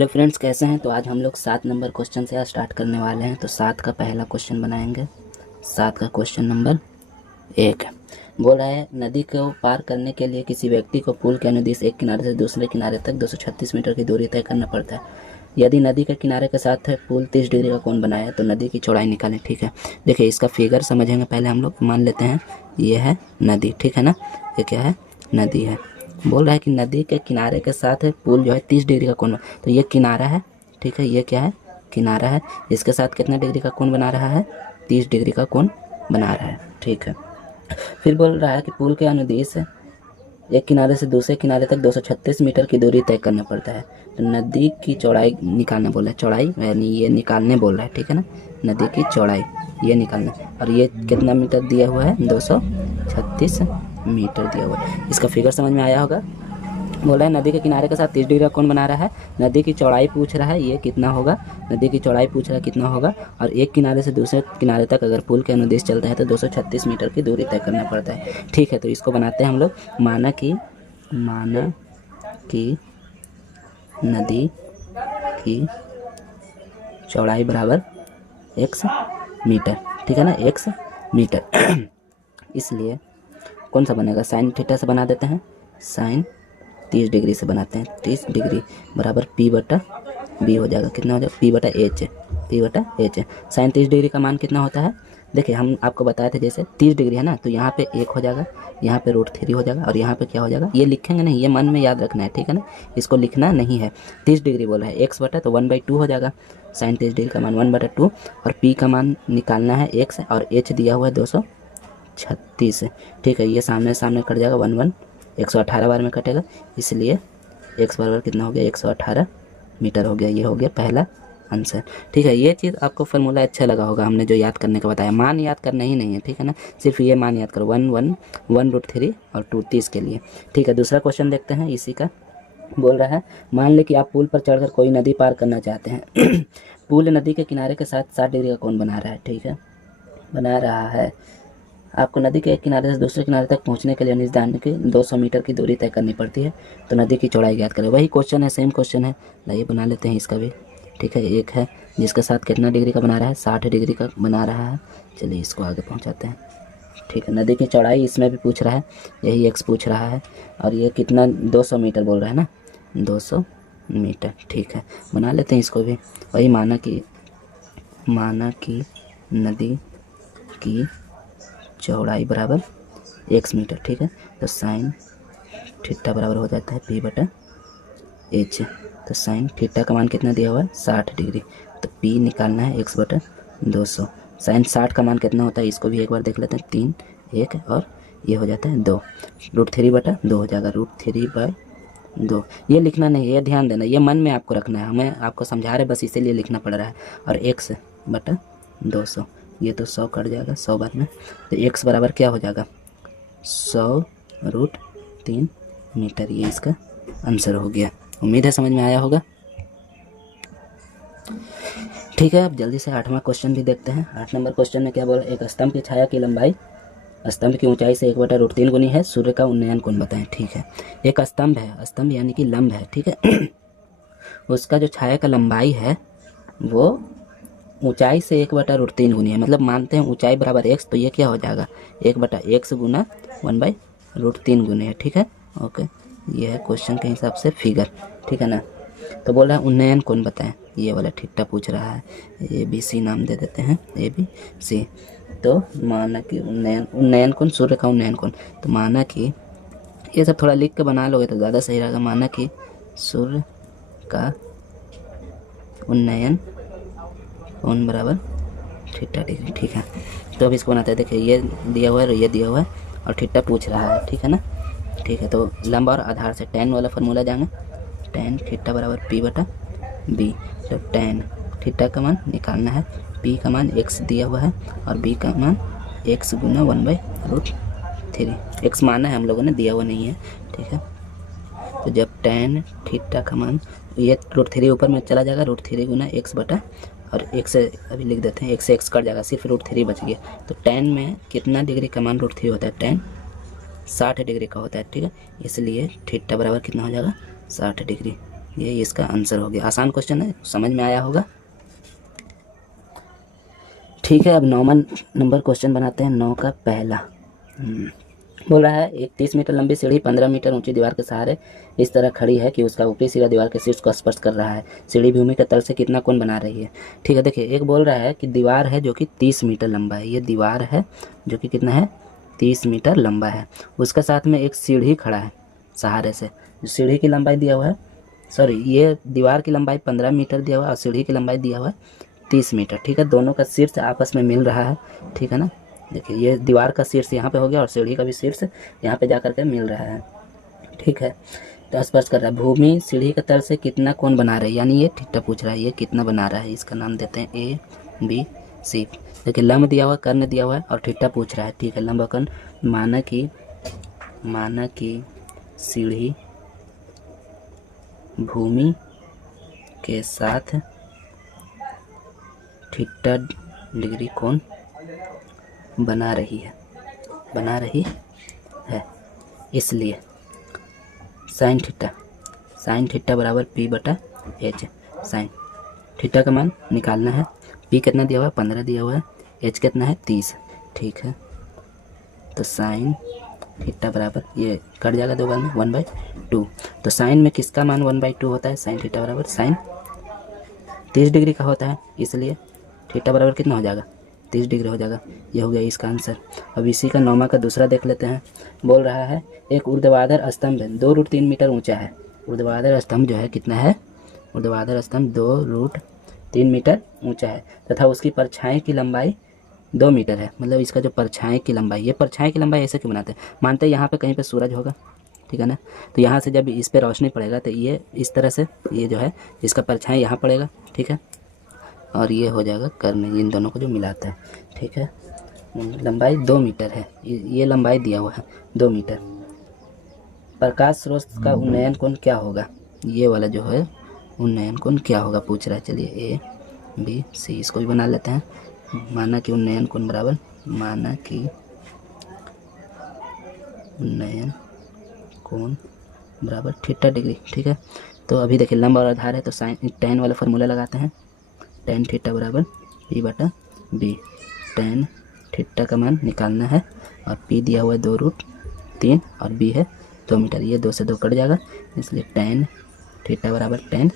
Hello friends, कैसे हैं। तो आज हम लोग 7 नंबर क्वेश्चन से स्टार्ट करने वाले हैं। तो 7 का पहला क्वेश्चन बनाएंगे। 7 का क्वेश्चन नंबर 1 बोल रहा है, नदी को पार करने के लिए किसी व्यक्ति को पुल के अनुदिश एक किनारे से दूसरे किनारे तक 236 मीटर की दूरी तय करना पड़ता है। यदि नदी के किनारे के साथ पुल 30 डिग्री का कोण बनाए तो नदी की चौड़ाई निकालें। ठीक है, देखिए इसका फिगर समझेंगे। पहले हम लोग मान लेते हैं ये है नदी, ठीक है ना। ये क्या है? नदी है। बोल रहा है कि नदी के किनारे के साथ पुल जो है 30 डिग्री का कोण, तो ये किनारा है, ठीक है। ये क्या है? किनारा है। इसके साथ कितना डिग्री का कोण बना रहा है? 30 डिग्री का कोण बना रहा है, ठीक है। फिर बोल रहा है कि पुल के अनुदिश एक किनारे से दूसरे किनारे तक 236 मीटर की दूरी तय करना पड़ता है। तो नदी की चौड़ाई निकालना बोला है। चौड़ाई यानी ये निकालने बोल रहा है, ठीक है ना। नदी की चौड़ाई ये निकालना, और ये कितना मीटर दिया हुआ है? 236 मीटर दिया हुआ है। इसका फिगर समझ में आया होगा। बोला है नदी के किनारे के साथ 30 डिग्री का कोण बना रहा है। नदी की चौड़ाई पूछ रहा है, ये कितना होगा? नदी की चौड़ाई पूछ रहा है कितना होगा, और एक किनारे से दूसरे किनारे तक अगर पुल के अनुदिश चलता है तो 236 मीटर की दूरी तय करना पड़ता है, ठीक है। तो इसको बनाते हैं हम लोग। माना कि नदी की चौड़ाई बराबर x मीटर, ठीक है ना, x मीटर। इसलिए कौन सा बनेगा? साइन थीटा से बना देते हैं। साइन 30 डिग्री से बनाते हैं। 30 डिग्री बराबर P/B हो जाएगा। कितना हो जाएगा? P/H। साइन 30 डिग्री का मान कितना होता है? देखिए हम आपको बताए थे, जैसे 30 डिग्री है ना, तो यहाँ पे 1 हो जाएगा, यहाँ पे √3 हो जाएगा, और यहाँ पे क्या हो जाएगा? ये लिखेंगे नहीं, ये मन में याद रखना है, ठीक है ना। इसको लिखना नहीं है। 30 डिग्री बोला है x बटा, तो 1/2 हो जाएगा। साइन 30 डिग्री का मान 1/2, और P का मान निकालना है x, और h दिया हुआ है 236, ठीक है। ये सामने सामने कट जाएगा, 1 118 बार में कटेगा, इसलिए x बराबर कितना हो गया? 118 मीटर हो गया। ये हो गया पहला आंसर, ठीक है। ये चीज़ आपको फार्मूला अच्छा लगा होगा, हमने जो याद करने का बताया। मान याद करना ही नहीं है, ठीक है ना, सिर्फ ये मान याद करो। 1 और 2 30 के लिए, ठीक है। दूसरा क्वेश्चन देखते हैं इसी का। बोल रहा है, मान ले कि आप पुल पर चढ़कर कोई नदी पार करना चाहते हैं। पुल नदी के किनारे के साथ 60 डिग्री का कोण बना रहा है, ठीक है, बना रहा है। आपको नदी के एक किनारे से दूसरे किनारे तक पहुंचने के लिए निज दान की 200 मीटर की दूरी तय करनी पड़ती है। तो नदी की चौड़ाई ज्ञात करें। वही क्वेश्चन है, सेम क्वेश्चन है। लाइए बना लेते हैं इसका भी, ठीक है। एक है जिसके साथ कितना डिग्री का बना रहा है? 60 डिग्री का बना रहा है। चलिए इसको आगे पहुंचाते हैं, ठीक है। नदी की चौड़ाई इसमें भी पूछ रहा है, यही x पूछ रहा है, और ये कितना? 200 मीटर बोल रहा है ना, 200 मीटर, ठीक है। बना लेते हैं इसको भी। वही माना कि नदी की चौड़ाई बराबर x मीटर, ठीक है। तो साइन थीटा बराबर हो जाता है P/H। तो साइन थीटा का मान कितना दिया हुआ है? 60 डिग्री। तो P निकालना है x/200। साइन 60 का मान कितना होता है? इसको भी एक बार देख लेते हैं। 3 1 और ये हो जाता है 2, √3/2 हो जाएगा। √3/2 ये लिखना नहीं है, ये ध्यान देना, ये मन में आपको रखना है। हमें आपको समझा रहे बस, इसीलिए लिखना पड़ रहा है। और x/200, ये तो 100 कट जाएगा 100 बार में। तो x बराबर क्या हो जाएगा? 100√3 मीटर। ये इसका आंसर हो गया। उम्मीद है समझ में आया होगा, ठीक है। अब जल्दी से 8वां क्वेश्चन भी देखते हैं। 8 नंबर क्वेश्चन में क्या बोला? एक स्तंभ की छाया की लंबाई स्तंभ की ऊंचाई से 1/√3 गुनी है। सूर्य का उन्नयन कोण बताएं, ठीक है। एक स्तंभ है, स्तंभ यानी कि लंब है, ठीक है। उसका जो छाया का लंबाई है वो ऊंचाई से 1/√3 गुनी है। मतलब मानते हैं ऊंचाई बराबर x, तो ये क्या हो जाएगा? 1/x गुना 1/√3 गुने है, ठीक है। ओके, ये है क्वेश्चन के हिसाब से फिगर, ठीक है ना। तो बोल रहा है उन्नयन कोण बताएं। ये वाला थीटा पूछ रहा है। ABC नाम दे देते हैं, ABC। तो माना कि उन्नयन कोण, सूर्य का उन्नयन कोण। तो माना कि ये सब थोड़ा लिख के बना लोगे तो ज़्यादा सही रहेगा। माना कि सूर्य का उन्नयन कोण बराबर थीटा डिग्री, ठीक है। तो अब इसको बनाते हैं। देखिए ये दिया हुआ है और ये दिया हुआ है, और थीटा पूछ रहा है, ठीक है ना, ठीक है। तो लंब और आधार से tan वाला फार्मूला जाएंगे। tan थीटा बराबर P/B। तो tan थीटा का मान निकालना है। P का मान x दिया हुआ है, और B का मान x गुना 1/√3। x माना है हम लोगों ने, दिया हुआ नहीं है, ठीक है। तो जब tan थीटा का मान, ये √3 ऊपर में चला जाएगा, √3 गुना x बटा, और एक से अभी लिख देते हैं, एक से x कट जाएगा, सिर्फ √3 बच गया। तो tan में कितना डिग्री का मान √3 होता है? tan 60 डिग्री का होता है, ठीक है। इसलिए थीटा बराबर कितना हो जाएगा? 60 डिग्री। ये इसका आंसर हो गया। आसान क्वेश्चन है, समझ में आया होगा। ठीक है, अब 9वां नंबर क्वेश्चन बनाते हैं। 9 का पहला बोल रहा है, एक 30 मीटर लंबी सीढ़ी 15 मीटर ऊंची दीवार के सहारे इस तरह खड़ी है कि उसका ऊपरी सिरा दीवार के शीर्ष को स्पर्श कर रहा है। सीढ़ी भूमि के तल से कितना कोण बना रही है। ठीक है, देखिए एक बोल रहा है कि दीवार है जो कि 30 मीटर लंबा है। ये दीवार है जो कि कितना है, 30 मीटर लंबा है। उसके साथ में एक सीढ़ी खड़ा है सहारे से। सीढ़ी की लंबाई दिया हुआ है, सॉरी, ये दीवार की लंबाई 15 मीटर दिया हुआ है और सीढ़ी की लंबाई दिया हुआ है 30 मीटर। ठीक है, दोनों का शीर्ष आपस में मिल रहा है। ठीक है ना, देखिए ये दीवार का शीर्ष यहाँ पे हो गया और सीढ़ी का भी शीर्ष यहाँ पे जा करके मिल रहा है। ठीक है, तो स्पर्श कर रहा है। भूमि सीढ़ी के तल से कितना कोण बना रही है, यानी ये थीटा पूछ रहा है, ये कितना बना रहा है। इसका नाम देते हैं ए बी सी। देखिए लंब दिया हुआ है, कर्ण दिया हुआ है और थीटा पूछ रहा है। ठीक है, लंब कर्ण, माना कि सीढ़ी भूमि के साथ थीटा डिग्री कोण बना रही है, इसलिए साइन थीटा बराबर पी बटा एच। साइन थीटा का मान निकालना है। पी कितना दिया हुआ है, 15 दिया हुआ है। एच कितना है, 30। ठीक है, तो साइन थीटा बराबर, ये कट जाएगा 2 बार में, 1/2। तो साइन में किसका मान 1/2 होता है, साइन थीटा बराबर साइन 30 डिग्री का होता है, इसलिए थीटा बराबर कितना हो जाएगा, 30 डिग्री हो जाएगा। ये हो गया इसका आंसर। अब इसी का 9वां का दूसरा देख लेते हैं। बोल रहा है, एक ऊर्ध्वाधर स्तंभ 2√3 मीटर ऊंचा है। ऊर्ध्वाधर स्तंभ जो है कितना है, ऊर्ध्वाधर स्तंभ 2√3 मीटर ऊंचा है तथा उसकी परछाई की लंबाई 2 मीटर है। मतलब इसका जो परछाई की लंबाई, ये परछाई की लंबाई ऐसे क्यों बनाते हैं, मानते हैं यहाँ पे कहीं पे सूरज होगा, ठीक है ना, तो यहाँ से जब इस पे रोशनी पड़ेगा तो ये इस तरह से, ये जो है इसका परछाई यहाँ पड़ेगा। ठीक है, और ये हो जाएगा कर्ण, इन दोनों को जो मिलाता है। ठीक है, लंबाई 2 मीटर है, ये लंबाई दिया हुआ है 2 मीटर। प्रकाश स्रोत का उन्नयन कोण क्या होगा, ये वाला जो है उन्नयन कोण क्या होगा पूछ रहा है। चलिए ए बी सी इसको भी बना लेते हैं। माना कि उन्नयन कोण बराबर, माना कि उन्नयन कोण बराबर थीटा डिग्री। ठीक है, तो अभी देखिए लंब और आधार है तो साइन tan वाला फार्मूला लगाते हैं। tan थीटा बराबर p बटा b। tan थीटा का मान निकालना है और p दिया हुआ है 2√3 और b है 2 मीटर। ये 2 से 2 कट जाएगा, इसलिए tan थीटा बराबर tan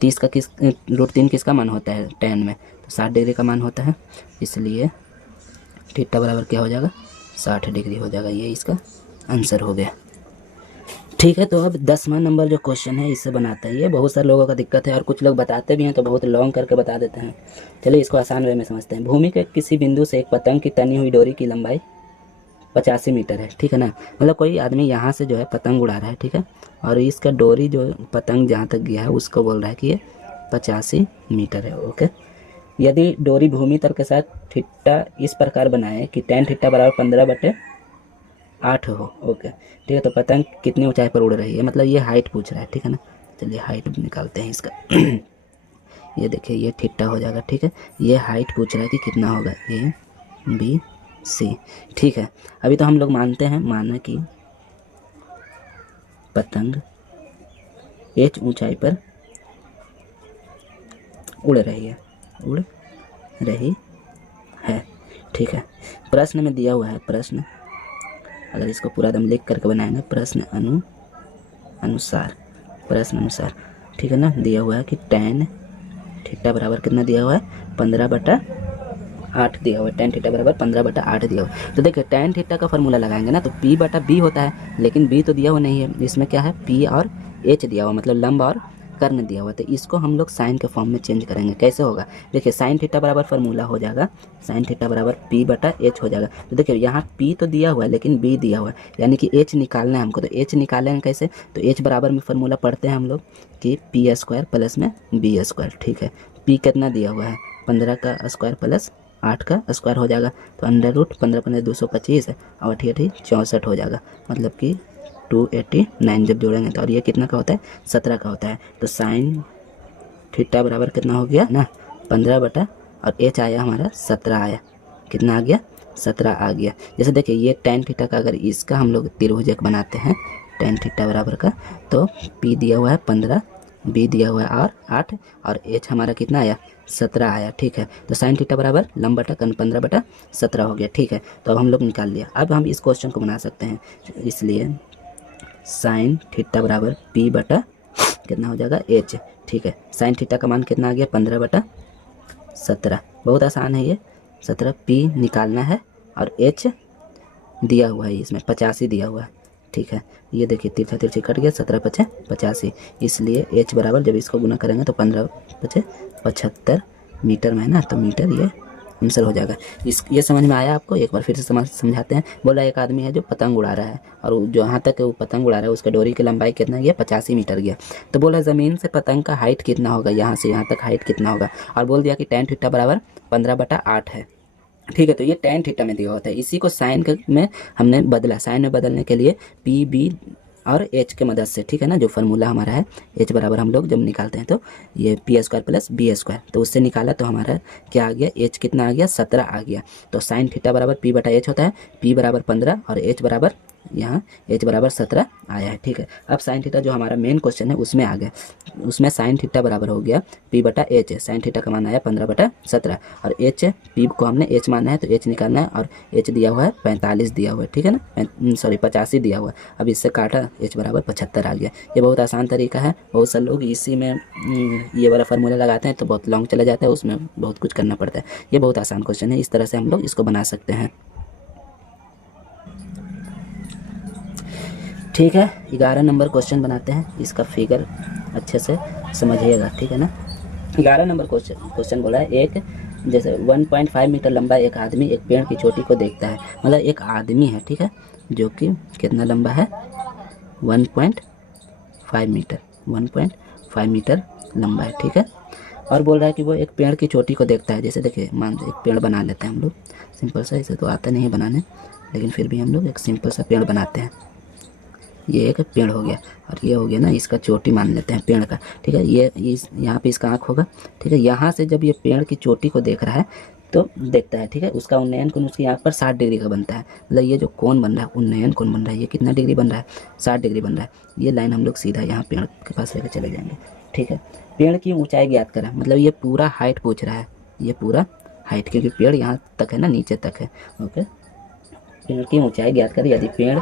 30 का √3 किसका मान होता है tan में, तो 60 डिग्री का मान होता है, इसलिए थीटा बराबर क्या हो जाएगा, 60 डिग्री हो जाएगा। ये इसका आंसर हो गया। ठीक है, तो अब 10वां नंबर जो क्वेश्चन है इससे बनाते हैं। ये बहुत सारे लोगों का दिक्कत है और कुछ लोग बताते भी हैं तो बहुत लॉन्ग करके बता देते हैं। चलिए इसको आसान वे में समझते हैं। भूमि के किसी बिंदु से एक पतंग की तनी हुई डोरी की लंबाई 85 मीटर है। ठीक है ना, मतलब कोई आदमी यहाँ से जो है पतंग उड़ा रहा है, ठीक है, और इसका डोरी जो पतंग जहाँ तक गया है उसको बोल रहा है कि ये 85 मीटर है। ओके, यदि डोरी भूमि तल के साथ थीटा इस प्रकार बनाए कि tan थीटा बराबर 15/8 हो। ओके, ठीक है, तो पतंग कितनी ऊंचाई पर उड़ रही है, मतलब ये हाइट पूछ रहा है। ठीक है ना, चलिए हाइट निकालते हैं इसका। ये देखिए ये थीटा हो जाएगा। ठीक है, ये हाइट पूछ रहा है कि कितना होगा, ए बी सी। ठीक है, अभी तो हम लोग मानते हैं, माना कि पतंग h ऊंचाई पर उड़ रही है। ठीक है, प्रश्न में दिया हुआ है, प्रश्न अगर इसको पूरा दम लिख करके बनाएंगे, प्रश्न अनुसार, ठीक है ना, दिया हुआ है कि tan थीटा बराबर कितना दिया हुआ है, 15/8 दिया हुआ है। tan थीटा बराबर 15/8 दिया हुआ है। तो देखिए tan थीटा का फॉर्मूला लगाएंगे ना तो p बटा b होता है, लेकिन b तो दिया हुआ नहीं है, इसमें क्या है p और h दिया हुआ, मतलब लंब और कर्ण दिया हुआ। तो इसको हम लोग साइन के फॉर्म में चेंज करेंगे। कैसे होगा, देखिए साइन थीटा बराबर फार्मूला हो जाएगा, साइन थीटा बराबर p बटा h हो जाएगा। तो देखिए यहाँ p तो दिया हुआ है लेकिन b दिया हुआ है, यानी कि h निकालना है हमको। तो h निकालेंगे कैसे, तो h बराबर में फार्मूला पढ़ते हैं हम लोग कि p² प्लस में b²। ठीक है, p कितना दिया हुआ है, 15 का स्क्वायर प्लस 8 का स्क्वायर हो जाएगा, तो √15 × 225 है और 8 64 हो जाएगा, मतलब कि 289 जब जोड़ेंगे तो, और ये कितना का होता है, 17 का होता है। तो साइन थीटा बराबर कितना हो गया ना, 15 और h आया हमारा 17 आया, कितना आ गया, 17 आ गया। जैसे देखिए ये tan थीटा का अगर इसका हम लोग त्रिभुजक बनाते हैं tan थीटा बराबर का, तो p दिया हुआ है 15 बी दिया हुआ है और 8 और एच हमारा कितना आया 17 आया। ठीक है, तो साइन थीटा बराबर लंब बटा कन 15/17 हो गया। ठीक है, तो अब हम लोग निकाल लिया। अब हम इस क्वेश्चन को बना सकते हैं, इसलिए साइन थीटा बराबर पी बटा कितना हो जाएगा एच। ठीक है, साइन थीटा का मान कितना आ गया 15/17। बहुत आसान है ये, 17 पी निकालना है और एच दिया हुआ है, इसमें 85 दिया हुआ है। ठीक है, ये देखिए तिरछा तिरछी कट गया, 17 पचे 85, इसलिए एच बराबर जब इसको गुना करेंगे तो 15 पचे 75 मीटर में है ना, तो मीटर ये आंसर हो जाएगा। ये समझ में आया आपको? एक बार फिर से समझाते हैं। बोला एक आदमी है जो पतंग उड़ा रहा है और जहाँ तक वो पतंग उड़ा रहा है उसका डोरी की लंबाई कितना गया 85 मीटर गया। तो बोला ज़मीन से पतंग का हाइट कितना होगा, यहाँ से यहाँ तक हाइट कितना होगा, और बोल दिया कि tan थीटा बराबर 15/8 है। ठीक है, तो ये tan थीटा में दिया होता है, इसी को साइन में हमने बदला। साइन में बदलने के लिए पी बी और एच के मदद से, ठीक है ना, जो फार्मूला हमारा है एच बराबर हम लोग जब निकालते हैं तो ये p square plus b square, तो उससे निकाला तो हमारा क्या आ गया, एच कितना आ गया 17 आ गया। तो साइन थीटा बराबर पी बटा एच होता है, पी बराबर 15 और एच बराबर यहाँ एच बराबर 17 आया है। ठीक है, अब साइन थीटा जो हमारा मेन क्वेश्चन है उसमें आ गया, उसमें साइन थीटा बराबर हो गया पी बटा एच। साइन थीटा का मान आया 15/17 और एच पी को हमने एच माना है तो एच निकालना है, और एच दिया हुआ है 45 दिया हुआ है। ठीक है ना, सॉरी 85 दिया हुआ है। अब इससे काटा एच बराबर 75 आ गया। ये बहुत आसान तरीका है, बहुत सारे लोग इसी में ये वाला फार्मूला लगाते हैं तो बहुत लॉन्ग चला जाता है, उसमें बहुत कुछ करना पड़ता है। ये बहुत आसान क्वेश्चन है, इस तरह से हम लोग इसको बना सकते हैं। ठीक है, 11 नंबर क्वेश्चन बनाते हैं, इसका फिगर अच्छे से समझिएगा। ठीक है ना, 11 नंबर क्वेश्चन बोला है, एक जैसे 1.5 मीटर लंबा एक आदमी एक पेड़ की चोटी को देखता है। मतलब एक आदमी है, ठीक है, जो कि कितना लंबा है 1.5 मीटर, 1.5 मीटर लंबा है। ठीक है, और बोल रहा है कि वो एक पेड़ की चोटी को देखता है। जैसे देखिए, मान लो एक पेड़ बना लेते हैं हम लोग सिंपल सा, इसे तो आता नहीं है बनाने, लेकिन फिर भी हम लोग एक सिंपल सा पेड़ बनाते हैं। ये एक पेड़ हो गया और ये हो गया ना इसका चोटी मान लेते हैं पेड़ का। ठीक है, ये इस यहाँ पे इसका आँख होगा। ठीक है, यहाँ से जब ये पेड़ की चोटी को देख रहा है तो देखता है, ठीक है, उसका उन्नयन कोण उसकी आँख पर 60 डिग्री का बनता है। मतलब ये जो कोण बन रहा है, उन्नयन कोण बन रहा है, ये कितना डिग्री बन रहा है 60 डिग्री बन रहा है। ये लाइन हम लोग सीधा यहाँ पेड़ के पास लेकर चले जाएंगे। ठीक है, पेड़ की ऊंचाई ज्ञात करें, मतलब ये पूरा हाइट पूछ रहा है, ये पूरा हाइट, क्योंकि पेड़ यहाँ तक है ना, नीचे तक है। ओके, पेड़ की ऊंचाई ज्ञात करें यदि पेड़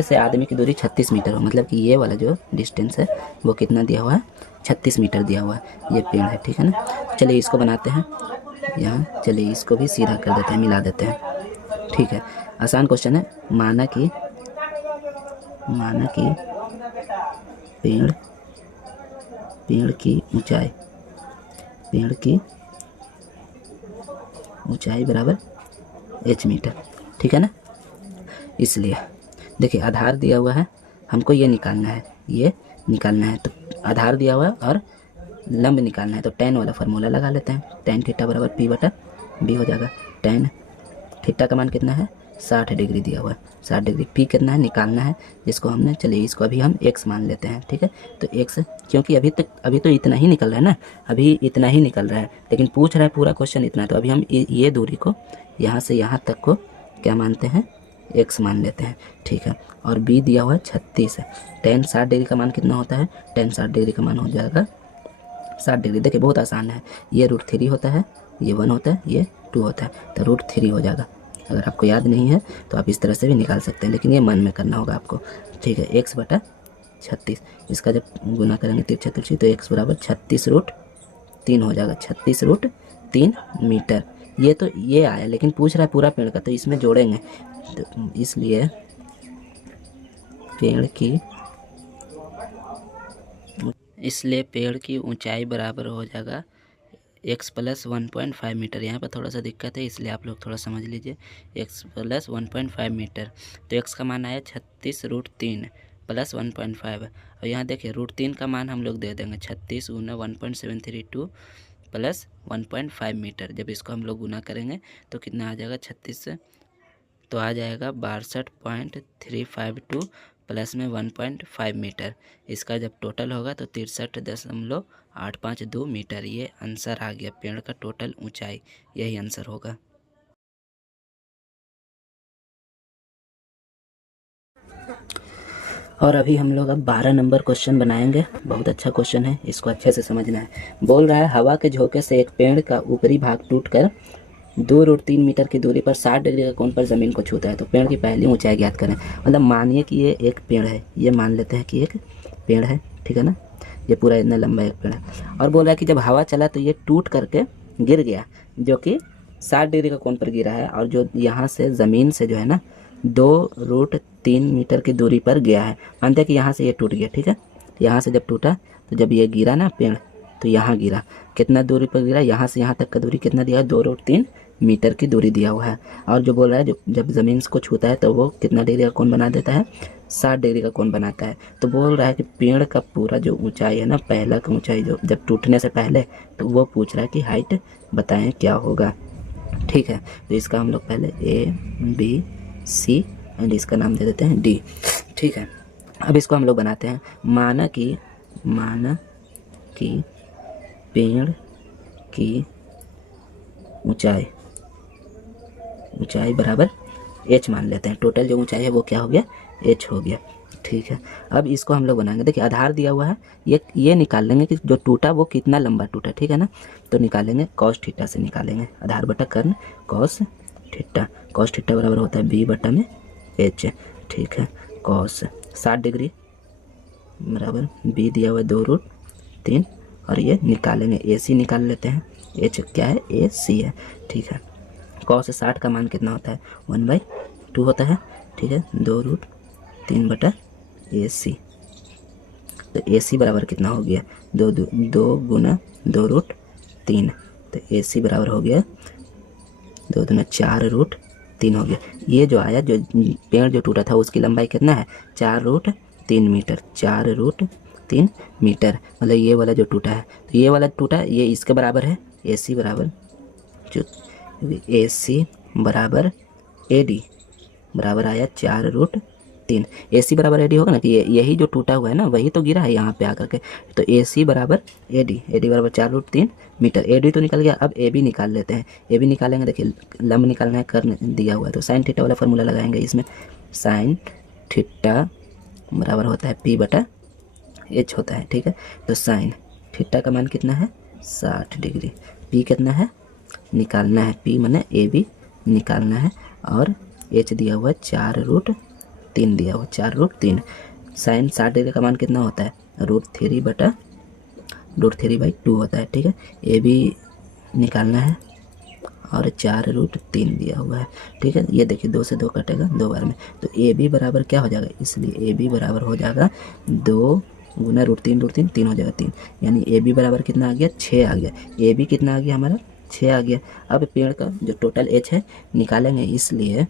से आदमी की दूरी 36 मीटर हो। मतलब कि ये वाला जो डिस्टेंस है वो कितना दिया हुआ है 36 मीटर दिया हुआ है, ये पेड़ है। ठीक है ना, चलिए इसको बनाते हैं यहाँ, चलिए इसको भी सीधा कर देते हैं, मिला देते हैं। ठीक है, आसान क्वेश्चन है। माना कि पेड़ की ऊंचाई बराबर h मीटर। ठीक है ना, इसलिए देखिए आधार दिया हुआ है, हमको ये निकालना है, तो आधार दिया हुआ है और लंब निकालना है, तो tan वाला फार्मूला लगा लेते हैं। tan थीटा बराबर p बटा b हो जाएगा। tan थीटा का मान कितना है 60 डिग्री दिया हुआ है, 60 डिग्री। p कितना है निकालना है, जिसको हमने, चलिए इसको अभी हम x मान लेते हैं। ठीक है, तो x, क्योंकि अभी तो इतना ही निकल रहा है ना, अभी इतना ही निकल रहा है, लेकिन पूछ रहा है पूरा क्वेश्चन इतना, तो अभी हम ये दूरी को यहाँ से यहाँ तक को क्या मानते हैं x मान लेते हैं। ठीक है, और b दिया हुआ है 36 है। tan 60 डिग्री का मान कितना होता है, tan 60 डिग्री का मान हो जाएगा 60 डिग्री। देखिए बहुत आसान है, ये √3 होता है, ये 1 होता है, ये 2 होता है, तो √3 हो जाएगा। अगर आपको याद नहीं है तो आप इस तरह से भी निकाल सकते हैं, लेकिन ये मन में करना होगा आपको। ठीक है, x बटा 36, इसका जब गुना करेंगे तिरछा तिरछी तो x बराबर 36√3 हो जाएगा, 36√3 मीटर। ये आया, लेकिन पूछ रहा है पूरा पेड़ का, तो इसमें जोड़ेंगे, तो इसलिए पेड़ की ऊंचाई बराबर हो जाएगा x प्लस 1.5 मीटर। यहाँ पर थोड़ा सा दिक्कत है, इसलिए आप लोग थोड़ा समझ लीजिए, x प्लस 1.5 मीटर। तो x का मान आया 36√3 प्लस 1.5, और यहाँ देखिए √3 का मान हम लोग दे देंगे 36 गुना 1.732 प्लस 1.5 मीटर। जब इसको हम लोग गुना करेंगे तो कितना आ जाएगा 36 से, तो आ जाएगा 62.352 प्लस में 1.5 मीटर। इसका जब टोटल होगा तो 63.852 मीटर। ये आंसर आ गया पेड़ का टोटल ऊंचाई, यही आंसर होगा। और अभी हम लोग अब 12 नंबर क्वेश्चन बनाएंगे। बहुत अच्छा क्वेश्चन है, इसको अच्छे से समझना है। बोल रहा है हवा के झोंके से एक पेड़ का ऊपरी भाग टूटकर 2√3 मीटर की दूरी पर 60 डिग्री के कोण पर ज़मीन को छूता है, तो पेड़ की पहली ऊंचाई ज्ञात करें। मतलब मानिए कि ये एक पेड़ है, ये मान लेते हैं कि एक पेड़ है, ठीक है ना, ये पूरा इतना लंबा एक पेड़ है। और बोल रहा है कि जब हवा चला तो ये टूट करके गिर गया, जो कि 60 डिग्री का कोण पर गिरा है, और जो यहाँ से ज़मीन से जो है ना 2√3 मीटर की दूरी पर गया है। मानते हैं कि यहाँ से ये टूट गया, ठीक है। यहाँ से जब टूटा तो जब ये गिरा ना पेड़, तो यहाँ गिरा, कितना दूरी पर गिरा, यहाँ से यहाँ तक का दूरी कितना दिया है, 2√3 मीटर की दूरी दिया हुआ है। और जो बोल रहा है जब ज़मीन को छूता है तो वो कितना डिग्री का कोण बना देता है, 60 डिग्री का कोण बनाता है। तो बोल रहा है कि पेड़ का पूरा जो ऊंचाई है ना, पहला का ऊंचाई जो जब टूटने से पहले, तो वो पूछ रहा है कि हाइट बताएं क्या होगा, ठीक है। तो इसका हम लोग पहले A, B, C एंड इसका नाम दे देते हैं D, ठीक है। अब इसको हम लोग बनाते हैं। माना कि पेड़ की ऊंचाई बराबर h मान लेते हैं। टोटल जो ऊंचाई है वो क्या हो गया, h हो गया, ठीक है। अब इसको हम लोग बनाएंगे। देखिए आधार दिया हुआ है, ये निकाल लेंगे कि जो टूटा वो कितना लंबा टूटा, ठीक है ना। तो निकालेंगे cos थीटा से, निकालेंगे आधार बटा कर्ण cos थीटा बराबर होता है b बटा में h, ठीक है। cos 60 डिग्री बराबर b दिया हुआ है 2√3, और ये निकालेंगे AC निकाल लेते हैं, h क्या है, AC है, ठीक है। cos 60 का मान कितना होता है, 1/2 होता है, ठीक है। 2√3 बटा AC, तो AC बराबर कितना हो गया, 2 गुना 2√3, तो AC बराबर हो गया 2 दूना 4√3 हो गया। ये जो आया, जो पेड़ जो टूटा था उसकी लंबाई कितना है, 4√3 मीटर, 4√3 मीटर। मतलब ये वाला जो टूटा है, तो ये वाला टूटा, ये इसके बराबर है, AC बराबर जो AC बराबर AD बराबर आया 4√3। AC बराबर AD होगा ना, कि यही जो टूटा हुआ है ना वही तो गिरा है यहाँ पे आकर के, तो AC बराबर AD बराबर 4√3 मीटर। AD तो निकल गया। अब AB निकाल लेते हैं। AB निकालेंगे, देखिए लंब निकालना है, कर्ण दिया हुआ है, तो साइन थीटा वाला फार्मूला लगाएंगे इसमें। साइन थीटा बराबर होता है P बटा H होता है, ठीक है। तो साइन थीटा का मान कितना है, 60 डिग्री। P कितना है निकालना है, P माने AB निकालना है, और H दिया हुआ है 4√3 दिया हुआ, 4√3। साइन 60 डिग्री का मान कितना होता है, √3 बटा √3/2 होता है, ठीक है। AB निकालना है और 4√3 दिया हुआ है, ठीक है। ये देखिए 2 से 2 कटेगा 2 बार में, तो AB बराबर क्या हो जाएगा, इसलिए AB बराबर हो जाएगा 2 गुना √3 3 हो जाएगा 3, यानी AB बराबर कितना आ गया, 6 आ गया। AB कितना आ गया हमारा, 6 आ गया। अब पेड़ का जो टोटल H है निकालेंगे, इसलिए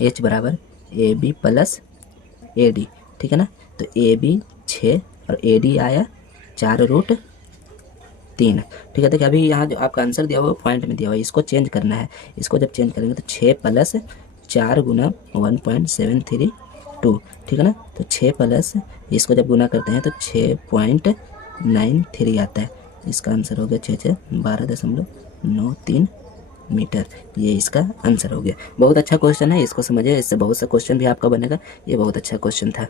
H बराबर AB प्लस AD, ठीक है ना। तो AB 6 और AD आया 4√3, ठीक है। देखिए अभी यहाँ जो आपका आंसर दिया हुआ है पॉइंट में दिया हुआ है, इसको चेंज करना है। इसको जब चेंज करेंगे तो 6 प्लस 4 गुना 1.732, ठीक है ना। तो 6 प्लस इसको जब गुना करते हैं तो 6.93 आता है। इसका आंसर हो गया 6 12.93 मीटर। ये इसका आंसर हो गया। बहुत अच्छा क्वेश्चन है, इसको समझिए, इससे बहुत सा क्वेश्चन भी आपका बनेगा। ये बहुत अच्छा क्वेश्चन था।